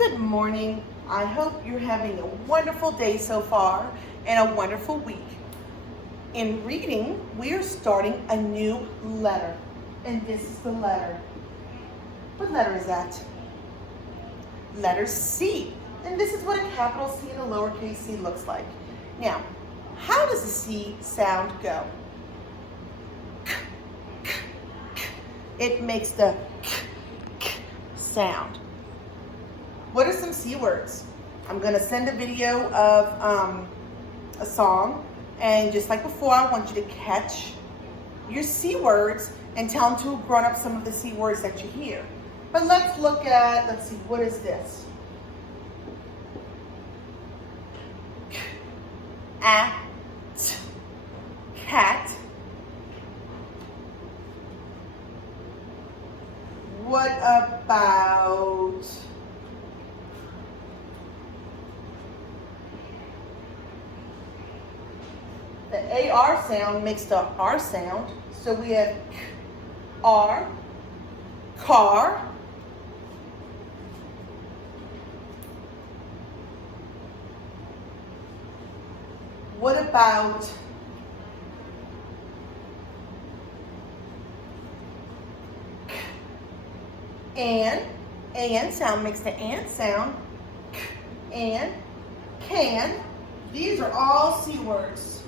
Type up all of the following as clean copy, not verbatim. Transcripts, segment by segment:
Good morning. I hope you're having a wonderful day so far and a wonderful week. In reading, we are starting a new letter, and this is the letter. What letter is that? Letter C. And this is what a capital C and a lowercase c looks like. Now, how does the C sound go? It makes the sound. What are some C words? I'm going to send a video of a song, and just like before, I want you to catch your C words and tell them to have grown up some of the C words that you hear. But let's look at, let's see, what is this? At, cat. What about the AR sound makes the R sound. So we have R, car. What about and sound makes the and sound. And, can. These are all C words.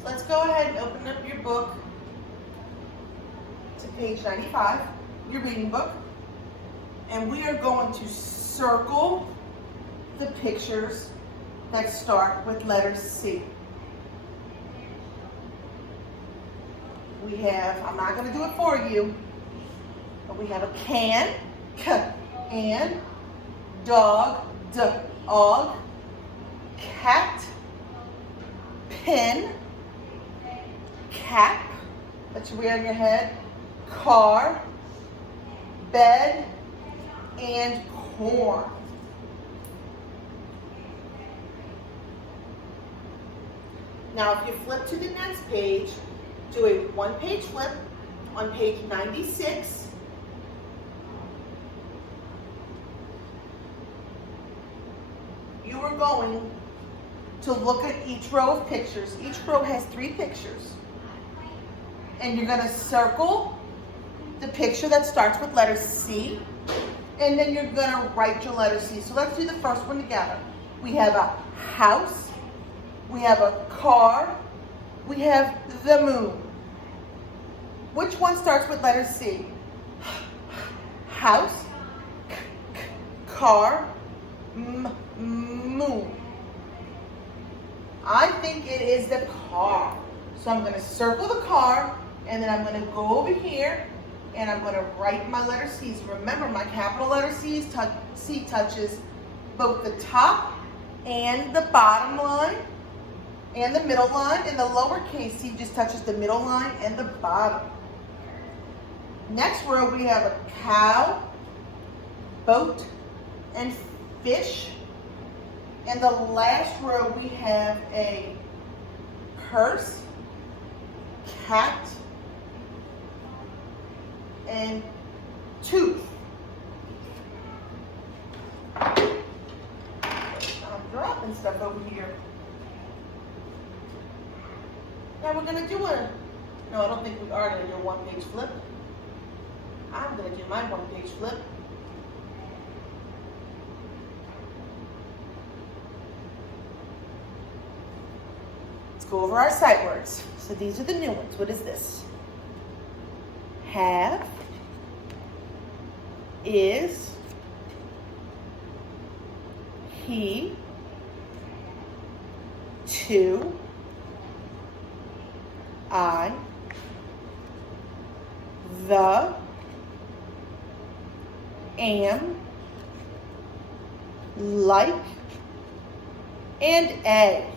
So let's go ahead and open up your book to page 95, your reading book. And we are going to circle the pictures that start with letter C. We have, I'm not going to do it for you, but we have a can, and, dog, og, cat, pin, cap, that you wear on your head, car, bed, and corn. Now, if you flip to the next page, do a one-page flip on page 96. You are going to look at each row of pictures. Each row has 3 pictures. And you're going to circle the picture that starts with letter C, and then you're going to write your letter C. So let's do the first one together. We have a house. We have a car. We have the moon. Which one starts with letter C? House, car, moon. I think it is the car. So I'm going to circle the car, and then I'm going to go over here, and I'm going to write my letter C. So remember, my capital letter C touches both the top and the bottom line, and the middle line, and the lowercase c just touches the middle line and the bottom. Next row, we have a cow, boat, and fish. And the last row, we have a purse, cat, and tooth. I'm dropping stuff over here. Now we're going to do no, I don't think we are going to do a one-page flip. I'm going to do my one-page flip. Let's go over our sight words. So these are the new ones. What is this? Have, is, he, to, I, the, am, like, and a.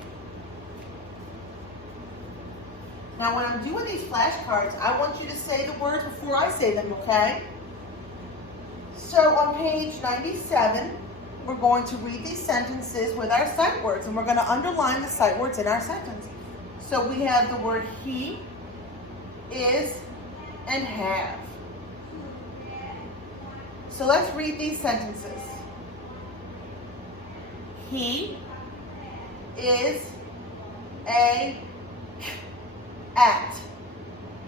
Now when I'm doing these flashcards, I want you to say the words before I say them, okay? So on page 97, we're going to read these sentences with our sight words, and we're going to underline the sight words in our sentence. So we have the word he, is, and have. So let's read these sentences. He is a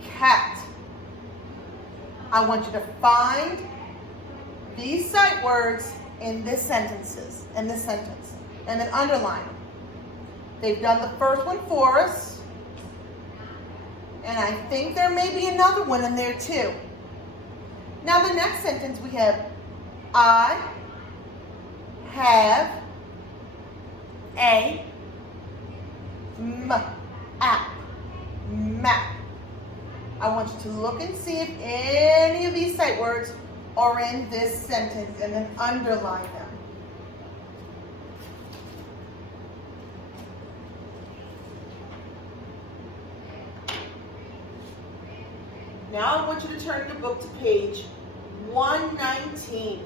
cat. I want you to find these sight words in this sentence, and then underline them. They've done the first one for us, and I think there may be another one in there too. Now the next sentence we have, I have a map. I want you to look and see if any of these sight words are in this sentence, and then underline them. Now I want you to turn your book to page 119.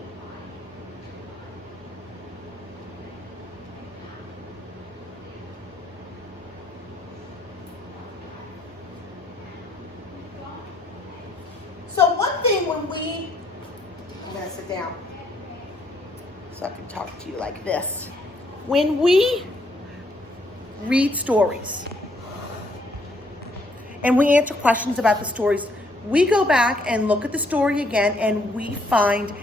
So one thing I'm going to sit down so I can talk to you like this. When we read stories and we answer questions about the stories, we go back and look at the story again, and we find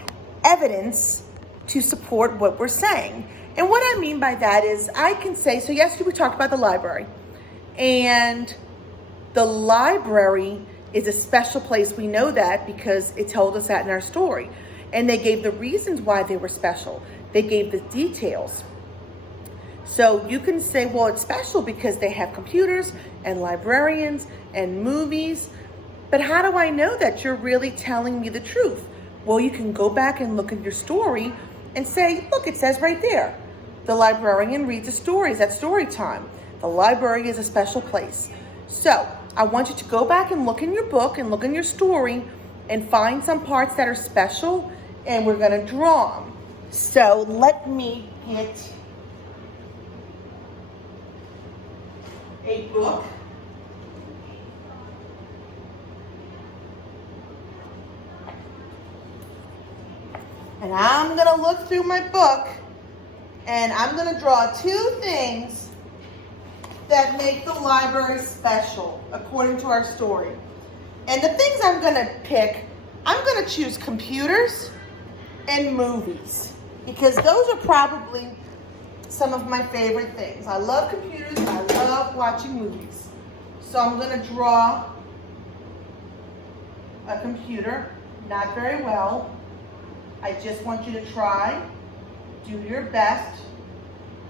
evidence to support what we're saying. And what I mean by that is I can say, so yesterday we talked about the library, and the library is a special place. We know that because it told us that in our story. And they gave the reasons why they were special. They gave the details. So you can say, well, it's special because they have computers and librarians and movies. But how do I know that you're really telling me the truth? Well, you can go back and look at your story and say, look, it says right there, the librarian reads the stories at story time. The library is a special place. So I want you to go back and look in your book and look in your story and find some parts that are special, and we're going to draw them. So let me get a book. And I'm going to look through my book, and I'm going to draw two things that make the library special, according to our story. And the things I'm going to pick, I'm going to choose computers and movies, because those are probably some of my favorite things. I love computers, and I love watching movies. So I'm going to draw a computer, not very well. I just want you to try, do your best.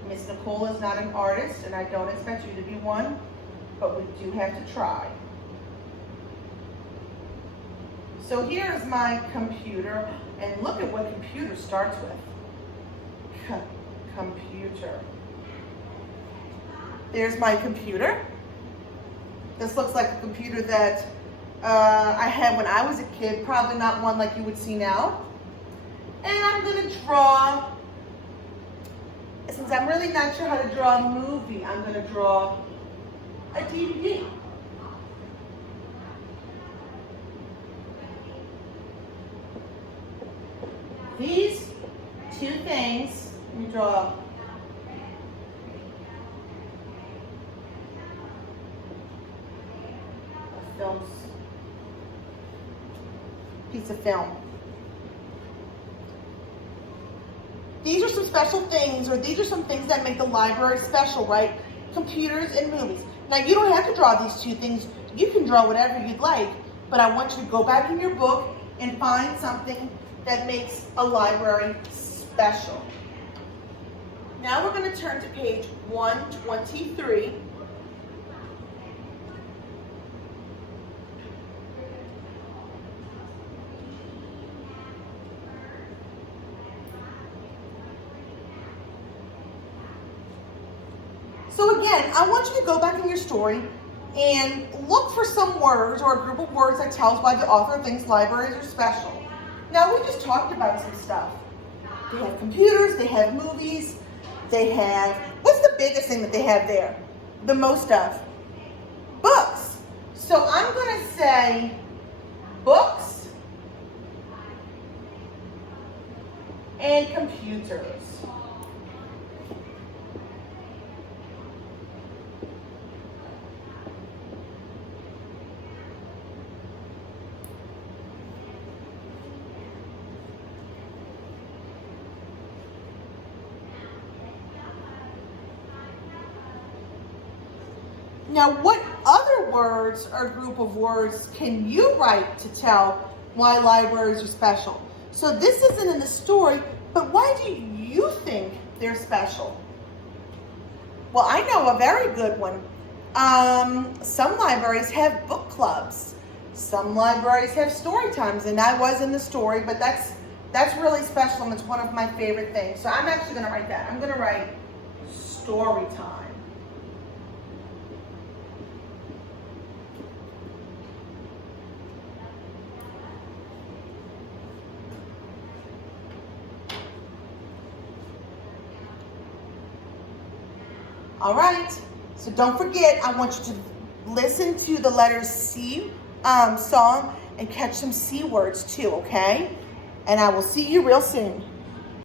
Miss Nicole is not an artist, and I don't expect you to be one, but we do have to try. So here's my computer, and look at what computer starts with. Computer. There's my computer. This looks like a computer that I had when I was a kid, probably not one like you would see now. And I'm going to draw, since I'm really not sure how to draw a movie, I'm going to draw a DVD. These two things, let me draw a piece of film. These are some special things, or these are some things that make the library special, right? Computers and movies. Now, you don't have to draw these two things. You can draw whatever you'd like, but I want you to go back in your book and find something that makes a library special. Now we're going to turn to page 123. So again, I want you to go back in your story and look for some words or a group of words that tells why the author thinks libraries are special. Now, we just talked about some stuff. They have computers, they have movies, they have, what's the biggest thing that they have there? The most of? Books. So I'm going to say books and computers. Now, what other words or group of words can you write to tell why libraries are special? So this isn't in the story, but why do you think they're special? Well, I know a very good one. Some libraries have book clubs. Some libraries have story times, and I was in the story, but that's really special, and it's one of my favorite things. So I'm actually going to write that. I'm going to write story time. All right, so don't forget, I want you to listen to the letter C song and catch some C words too, okay? And I will see you real soon.